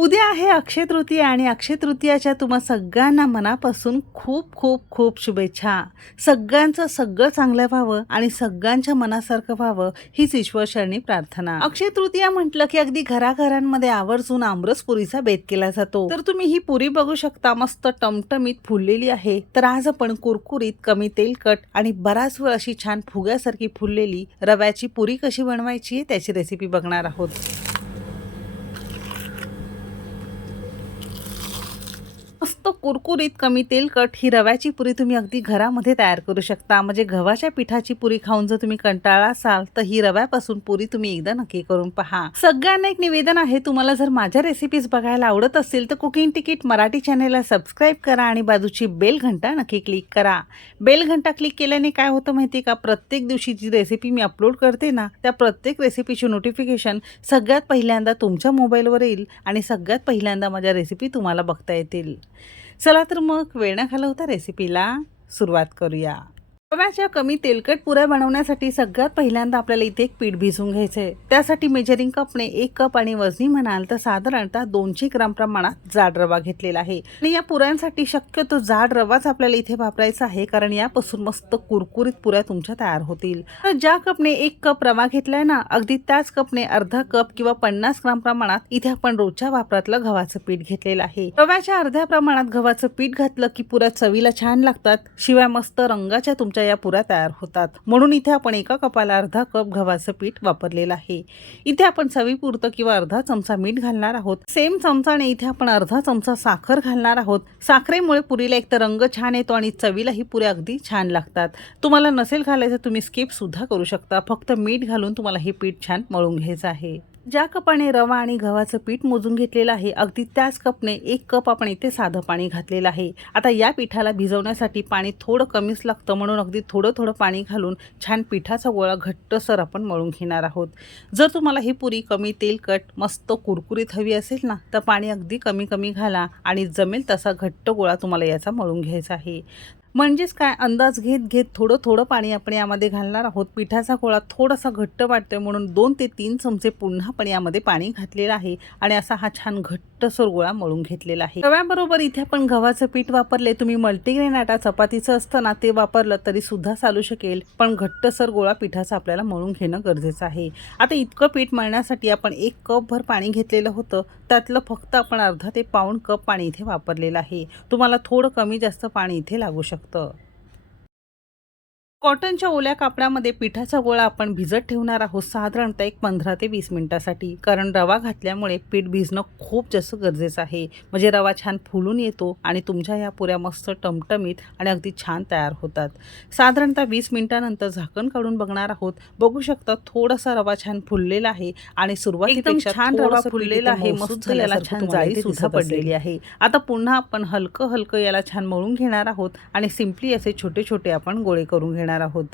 उद्या आहे अक्षय तृतीया आणि अक्षय तृतीयाच्या तुम्हा सगळ्यांना मनापासून खूप खूप खूप शुभेच्छा. सगळ्यांचं सगळं चांगलं व्हावं आणि सगळ्यांच्या मनासारखं व्हावं हीच ईश्वरशरणी प्रार्थना. अक्षय तृतीया म्हटलं की अगदी घराघरांमध्ये आवर्जून आमरस पुरीचा बेत केला जातो. तर तुम्ही ही पुरी बघू शकता मस्त टमटमीत फुललेली आहे. तर आज आपण कुरकुरीत कमी तेलकट आणि बराच वेळ अशी छान फुग्यासारखी फुललेली रव्याची पुरी कशी बनवायची त्याची रेसिपी बघणार आहोत. मस्त कुरकुरीत कमी तेलकट ही रव्याची पुरी तुम्ही अगदी घरामध्ये तयार करू शकता. म्हणजे गव्हाच्या पिठाची पुरी खाऊन जर तुम्ही कंटाळा असाल तर ही रव्यापासून पुरी तुम्ही एकदा नक्की करून पहा. सगळ्यांना एक निवेदन आहे तुम्हाला जर माझ्या रेसिपीज बघायला आवडत असतील तर कुकिंग तिकीट मराठी चॅनेलला सबस्क्राईब करा आणि बाजूची बेल घंटा नक्की क्लिक करा. बेल घंटा क्लिक केल्याने काय होतं माहिती का? प्रत्येक दिवशी जी रेसिपी मी अपलोड करते ना त्या प्रत्येक रेसिपीची नोटिफिकेशन सगळ्यात पहिल्यांदा तुमच्या मोबाईलवर येईल आणि सगळ्यात पहिल्यांदा माझ्या रेसिपी तुम्हाला बघता येतील. चला तर मग वेळ न घालवता रेसिपीला सुरुवात करूया. रव्याच्या कमी तेलकट पुऱ्या बनवण्यासाठी सगळ्यात पहिल्यांदा आपल्याला इथे एक पीठ भिजवून घ्यायचं आहे त्यासाठी मेजरिंग कपने एक कप आणि वजनी म्हणाल तर साधारणतः दोनशे ग्राम प्रमाणात जाड रवा घेतलेला आहे. आणि या पुऱ्यांसाठी शक्यतो जाड रवाच आपल्याला इथे वापरायचा आहे कारण यापासून मस्त कुरकुरीत पुऱ्या तुमच्या तयार होतील. तर ज्या कपने एक कप रवा घेतलाय ना अगदी त्याच कपने अर्धा कप किंवा पन्नास ग्राम प्रमाणात इथे आपण रोजच्या वापरातलं गव्हाचं पीठ घेतलेलं आहे. रव्याच्या अर्ध्या प्रमाणात गव्हाचं पीठ घातलं की पुऱ्या चवीला छान लागतात. शिवाय मस्त रंगाच्या तुमच्या या पुऱ्या तयार होतात. म्हणून इथे आपण एका कपाला अर्धा कप गव्हाचं पीठ वापरलेलं आहे. इथे आपण चवीपुरतं किंवा अर्धा चमचा मीठ घालणार आहोत. सेम चमचाने इथे आपण अर्धा चमचा साखर घालणार आहोत. साखरेमुळे पुरीला एक तर रंग छान येतो आणि चवीला ही पुऱ्या अगदी छान लागतात. तुम्हाला नसेल घालायचं तुम्ही स्किप सुद्धा करू शकता. फक्त मीठ घालून तुम्हाला हे पीठ छान मळून घ्यायचं आहे. ज्या कपाने रवा आणि गव्हाचं पीठ मोजून घेतलेलं आहे अगदी त्याच कपने एक कप आपण इथे साधं पाणी घातलेलं आहे. आता या पिठाला भिजवण्यासाठी पाणी थोडं कमीच लागतं म्हणून अगदी थोडं थोडं पाणी घालून छान पिठाचा गोळा घट्टसर आपण मळून घेणार आहोत. जर तुम्हाला ही पुरी कमी तेलकट मस्त कुरकुरीत हवी असेल ना तर पाणी अगदी कमी कमी घाला आणि जमेल तसा घट्ट गोळा तुम्हाला याचा मळून घ्यायचा आहे. म्हणजेच काय? अंदाज घेत घेत थोडं थोडं पाणी आपण यामध्ये घालणार आहोत. पिठाचा गोळा थोडासा घट्ट वाटतोय म्हणून दोन ते तीन चमचे पुन्हा आपण यामध्ये पाणी घातलेलं आहे आणि असा हा छान घट्टसर गोळा मळून घेतलेला आहे. रव्याबरोबर इथे आपण गव्हाचं पीठ वापरले तुम्ही मल्टीग्रेन आटा चपातीचं असतं ना ते वापरलं तरी सुद्धा चालू शकेल. पण घट्टसर गोळा पिठाचा आपल्याला मळून घेणं गरजेचं आहे. आता इतकं पीठ मळण्यासाठी आपण एक कपभर पाणी घेतलेलं होतं. त्यातलं फक्त आपण अर्धा ते पाऊण कप पाणी इथे वापरलेलं आहे. तुम्हाला थोडं कमी जास्त पाणी इथे लागू शकतं. くと。कॉटनच्या ओल्या कापडामध्ये पिठाचा गोळा आपण भिजत ठेवणार आहोत साधारणतः एक पंधरा ते वीस मिनिटासाठी. कारण रवा घातल्यामुळे पीठ भिजणं खूप जास्त गरजेचं आहे. म्हणजे रवा छान फुलून येतो आणि तुमच्या या पुऱ्या मस्त टमटमीत आणि अगदी छान तयार होतात. साधारणतः वीस मिनिटानंतर झाकण काढून बघणार आहोत. बघू शकता थोडासा रवा छान फुललेला आहे आणि सुरुवातीपेक्षा छान रवा फुललेला आहे. मस्त याला छान जाळी सुद्धा पडलेली आहे. आता पुन्हा आपण हलकं हलकं याला छान मळून घेणार आहोत आणि सिम्पली असे छोटे छोटे आपण गोळे करून घेणार आहोत.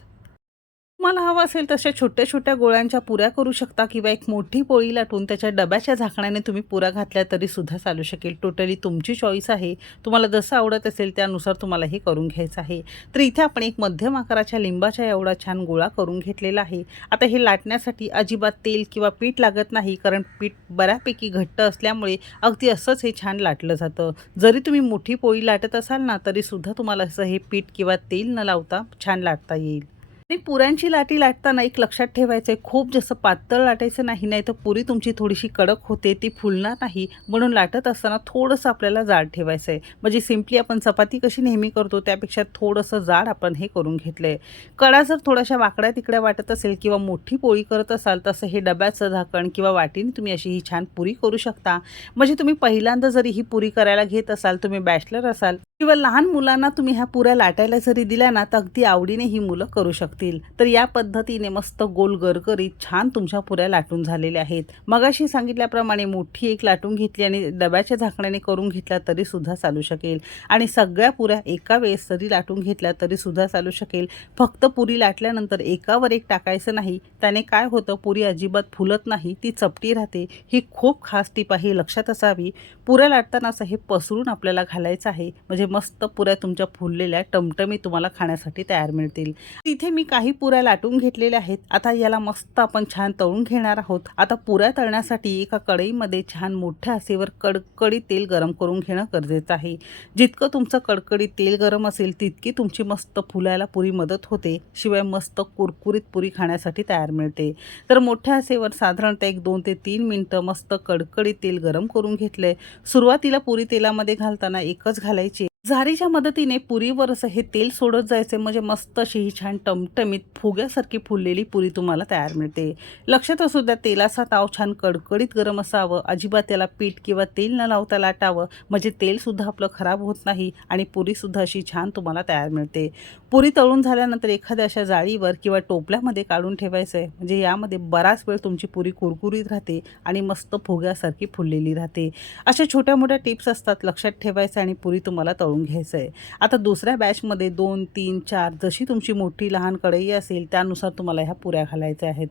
तुम्हाला हवं असेल तशा छोट्या छोट्या गोळ्यांच्या पुऱ्या करू शकता किंवा एक मोठी पोळी लाटून त्याच्या डब्याच्या झाकण्याने तुम्ही पुऱ्या घातल्या तरी सुद्धा चालू शकेल. टोटली तुमची चॉईस आहे. तुम्हाला जसं आवडत असेल त्यानुसार तुम्हाला हे करून घ्यायचं आहे. तर इथे आपण एक मध्यम आकाराच्या लिंबाच्या एवढा छान गोळा करून घेतलेला आहे. आता हे लाटण्यासाठी अजिबात तेल किंवा पीठ लागत नाही कारण पीठ बऱ्यापैकी घट्ट असल्यामुळे अगदी असंच हे छान लाटलं जातं. जरी तुम्ही मोठी पोळी लाटत असाल ना तरीसुद्धा तुम्हाला असं हे पीठ किंवा तेल न लावता छान लाटता येईल. आणि पुऱ्यांची लाटी लाटताना एक लक्षात ठेवायचं आहे खूप जसं पातळ लाटायचं नाही नाही तर पुरी तुमची थोडीशी कडक होते ती फुलणार नाही म्हणून लाटत असताना थोडंसं आपल्याला जाड ठेवायचं आहे म्हणजे सिम्पली आपण चपाती कशी नेहमी करतो त्यापेक्षा थोडंसं जाड आपण हे करून घेतलं आहे कडा जर थोड्याशा वाकड्या तिकड्या वाटत असेल किंवा मोठी पोळी करत असाल तसं हे डब्याचं झाकण किंवा वाटीने तुम्ही अशी ही छान पुरी करू शकता. म्हणजे तुम्ही पहिल्यांदा जरी ही पुरी करायला घेत असाल तुम्ही बॅचलर असाल किंवा लहान मुलांना तुम्ही ह्या पुऱ्या लाटायला जरी दिल्या ना तर अगदी आवडीने ही मुलं करू लागतील तर या पद्धतीने मस्त गोल गरगरीत छान तुमच्या पुऱ्या लाटून झालेल्या आहेत. मगाशी सांगितल्याप्रमाणे मोठी एक लाटून घेतली आणि डब्याच्या झाकण्याने करून घेतला तरी सुद्धा चालू शकेल. आणि सगळ्या पुऱ्या एका वेळेस जरी लाटून घेतल्या तरी सुद्धा चालू शकेल. फक्त पुरी लाटल्यानंतर एकावर एक टाकायचं नाही. त्याने काय होतं? पुरी अजिबात फुलत नाही. ती चपटी राहते. ही खूप खास टीप आहे. लक्षात असावी. पुऱ्या लाटताना असं हे पसरून आपल्याला घालायचं आहे. म्हणजे मस्त पुऱ्या तुमच्या फुललेल्या टमटमी तुम्हाला खाण्यासाठी तयार मिळतील. इथे मी काही पुऱ्या लाटून घेतलेल्या आहेत. आता याला मस्त आपण छान तळून घेणार आहोत. आता पुऱ्या तळण्यासाठी एका कढईमध्ये छान मोठ्या आसेवर कडकडी तेल गरम करून घेणं गरजेचं आहे. जितकं तुमचं कडकडीत तेल गरम असेल तितकी तुमची मस्त फुलायला पुरी मदत होते. शिवाय मस्त कुरकुरीत पुरी खाण्यासाठी तयार मिळते. तर मोठ्या आसेवर साधारणतः एक दोन ते तीन मिनटं मस्त कडकडीत तेल गरम करून घेतलंय. सुरुवातीला पुरी तेलामध्ये घालताना एकच घालायची. झारीच्या मदतीने पुरीवर असं हे तेल सोडत जायचे म्हणजे मस्त अशी ही छान टमटमीत फुग्यासारखी फुललेली पुरी तुम्हाला तयार मिळते. लक्षात असू द्या तेलाचा ताव छान कडकडीत गरम असावं अजिबात त्याला पीठ किंवा तेल न लावता लाटावं म्हणजे तेलसुद्धा आपलं खराब होत नाही आणि पुरीसुद्धा अशी छान तुम्हाला तयार मिळते. पुरी तळून झाल्यानंतर एखाद्या अशा जाळीवर किंवा टोपल्यामध्ये काढून ठेवायचं आहे म्हणजे यामध्ये बराच वेळ तुमची पुरी कुरकुरीत राहते आणि मस्त फुग्यासारखी फुललेली राहते. अशा छोट्या मोठ्या टिप्स असतात लक्षात ठेवायचं आणि पुरी तुम्हाला तळून घ्यायचं आहे आता दुसऱ्या बॅचमध्ये दोन तीन चार जशी तुमची मोठी लहान कढई असेल त्यानुसार तुम्हाला ह्या पुऱ्या घालायच्या आहेत.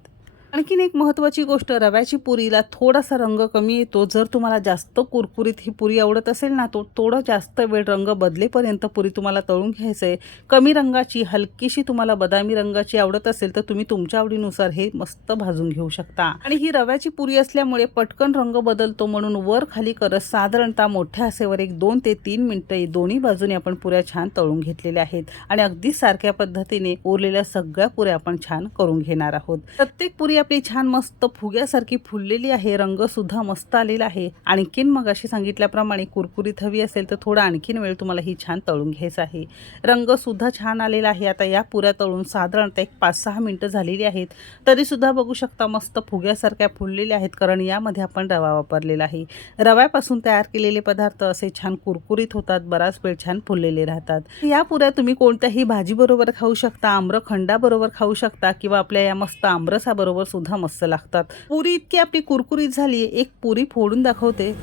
आणखीन एक महत्त्वाची गोष्ट रव्याची पुरीला थोडासा रंग कमी येतो. जर तुम्हाला जास्त कुरकुरीत ही पुरी आवडत असेल ना तो थोडं जास्त वेळ रंग बदलेपर्यंत पुरी तुम्हाला तळून घ्यायचं आहे कमी रंगाची हलकीशी तुम्हाला बदामी रंगाची आवडत असेल तर तुम्ही तुमच्या आवडीनुसार हे मस्त भाजून घेऊ शकता. आणि ही रव्याची पुरी असल्यामुळे पटकन रंग बदलतो म्हणून वर खाली करत साधारणतः मोठ्या असेवर एक दोन ते तीन मिनटं दोन्ही बाजूने आपण पुऱ्या छान तळून घेतलेल्या आहेत. आणि अगदी सारख्या पद्धतीने उरलेल्या सगळ्या पुऱ्या आपण छान करून घेणार आहोत. प्रत्येक पुरी आपली छान मस्त फुग्यासारखी फुललेली आहे रंग सुद्धा मस्त आलेला आहे. आणखीन मग अशी सांगितल्याप्रमाणे कुरकुरीत हवी असेल तर थोडा आणखीन वेळ तुम्हाला ही छान तळून घ्यायचा आहे. रंग सुद्धा छान आलेला आहे. आता या पुऱ्या तळून साधारणतः एक पाच सहा मिनटं झालेली आहेत. तरी सुद्धा बघू शकता मस्त फुग्यासारख्या फुललेल्या आहेत. कारण यामध्ये आपण रवा वापरलेला आहे. रव्यापासून तयार केलेले पदार्थ असे छान कुरकुरीत होतात. बराच वेळ छान फुललेले राहतात. या पुऱ्या तुम्ही कोणत्याही भाजीबरोबर खाऊ शकता आम्रखंडाबरोबर खाऊ शकता किंवा आपल्या या मस्त आमरसाबरोबर सुद्धा मस्त लागतात. पुरी इतकी आपली कुरकुरीत झाली एक पुरी फोडून दाखवते.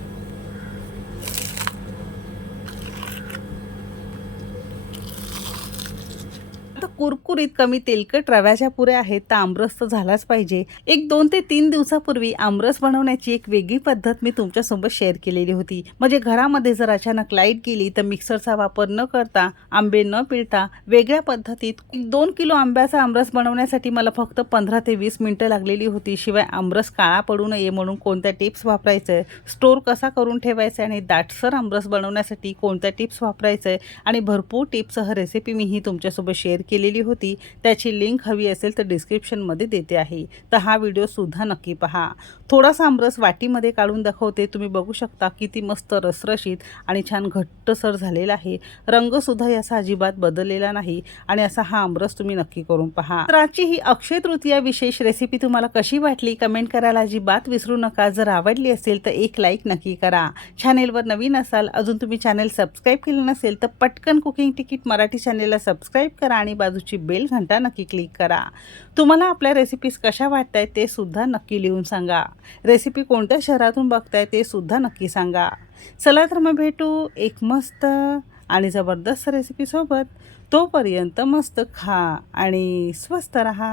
फक्त कुरकुरीत कमी तेलकट रव्याच्या पुऱ्या आहेत तर आमरस तर झालाच पाहिजे. एक दोन ते तीन दिवसापूर्वी आमरस बनवण्याची एक वेगळी पद्धत मी तुमच्यासोबत शेअर केलेली होती. म्हणजे घरामध्ये जर अचानक लाइट गेली तर मिक्सरचा वापर न करता आंबे न पिळता वेगळ्या पद्धतीत दोन किलो आंब्याचा आमरस बनवण्यासाठी मला फक्त पंधरा ते वीस मिनटं लागलेली होती. शिवाय आमरस काळा पडू नये म्हणून कोणत्या टिप्स वापरायचं? स्टोर कसा करून ठेवायचा आणि दाटसर आमरस बनवण्यासाठी कोणत्या टिप्स वापरायचं? आहे आणि भरपूर टिप्ससह रेसिपी मी ही तुमच्यासोबत शेअर केली केलेली होती. त्याची लिंक हवी असेल तर डिस्क्रिप्शनमध्ये देते आहे. तर हा व्हिडिओसुद्धा नक्की पहा. थोडासा आमरस वाटीमध्ये काढून दाखवते. तुम्ही बघू शकता किती मस्त रसरशीत आणि छान घट्टसर झालेला आहे. रंगसुद्धा याचा अजिबात बदललेला नाही आणि असा हा आमरस तुम्ही नक्की करून पहा. तर आजची ही अक्षय तृतीया विशेष रेसिपी तुम्हाला कशी वाटली? कमेंट करायला अजिबात विसरू नका. जर आवडली असेल तर एक लाईक नक्की करा. चॅनेलवर नवीन असाल अजून तुम्ही चॅनेल सबस्क्राईब केलं नसेल तर पटकन कुकिंग तिकीट मराठी चॅनेलला सबस्क्राईब करा आणि बाजूची बेल घंटा नक्की क्लिक करा. तुम्हाला आपल्या रेसिपीज कशा वाटत आहेत ते सुद्धा नक्की लिहून सांगा. रेसिपी कोणत्या शहरातून बघताय ते सुद्धा नक्की सांगा. चला तर मग भेटू एक मस्त आणि जबरदस्त रेसिपीसोबत तोपर्यंत मस्त खा आणि स्वस्त रहा.